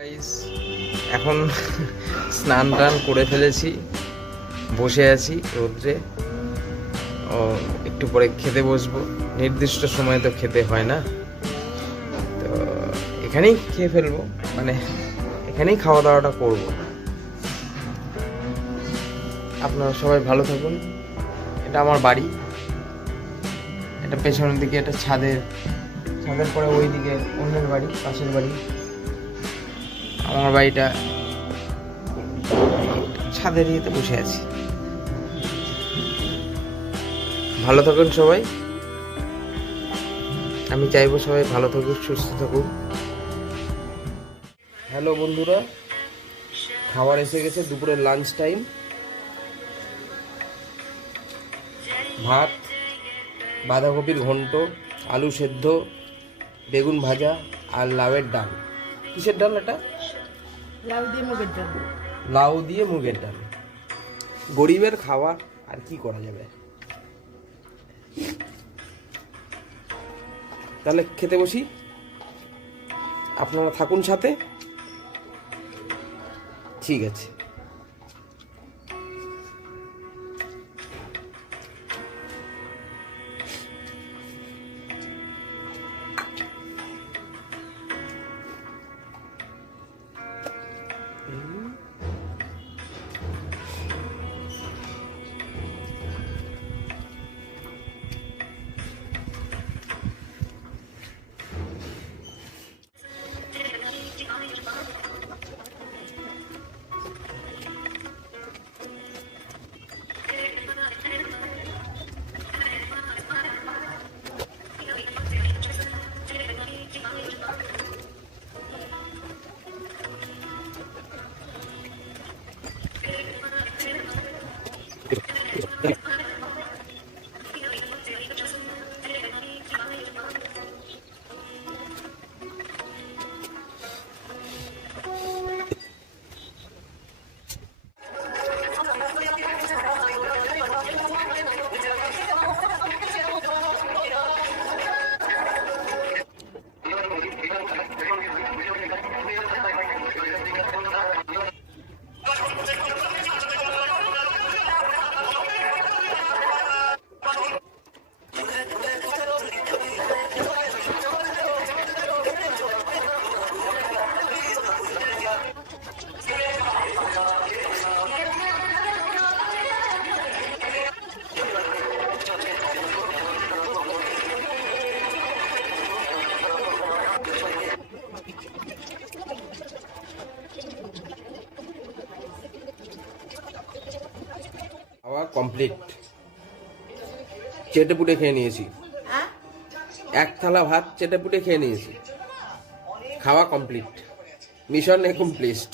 Guys, এখন স্নান টান করে ফেলেছি, বসে আছি রোদ্রে। ও একটু পরে খেতে বসবো। নির্দিষ্ট সময় তো খেতে হয় না, তো এখানেই খেয়ে ফেলবো, মানে এখানেই খাওয়া দাওয়াটা করবো। আপনারা সবাই ভালো থাকুন। এটা আমার বাড়ি, এটা পেছনের দিকে, এটা ছাদের পরে ওই দিকে অন্যের বাড়ি, পাশের বাড়ি। আমার বাড়িটা ছাদের ইয়েতে বসে আছি। ভালো থাকুন সবাই। আমি চাইবো সবাই ভালো থাকুক, সুস্থ থাকুক। হ্যালো বন্ধুরা, খাবার এসে গেছে, দুপুরের লাঞ্চ টাইম। ভাত, বাঁধাকপির ঘন্ট, আলু সেদ্ধ, বেগুন ভাজা আর লাউয়ের ডাল। কিসের ডাল এটা? লাউ দিয়ে মুগের ডাল। লাউ দিয়ে মুগের ডাল। গরিবের খাবার, আর কি করা যাবে। তাহলে খেতে বসি, আপনারা থাকুন সাথে। ঠিক আছে। খাওয়া কমপ্লিট, চেটে পুটে খেয়ে নিয়েছি। এক থালা ভাত চেটে পুটে খেয়ে নিয়েছি। খাওয়া কমপ্লিট, মিশন একমপ্লিশড।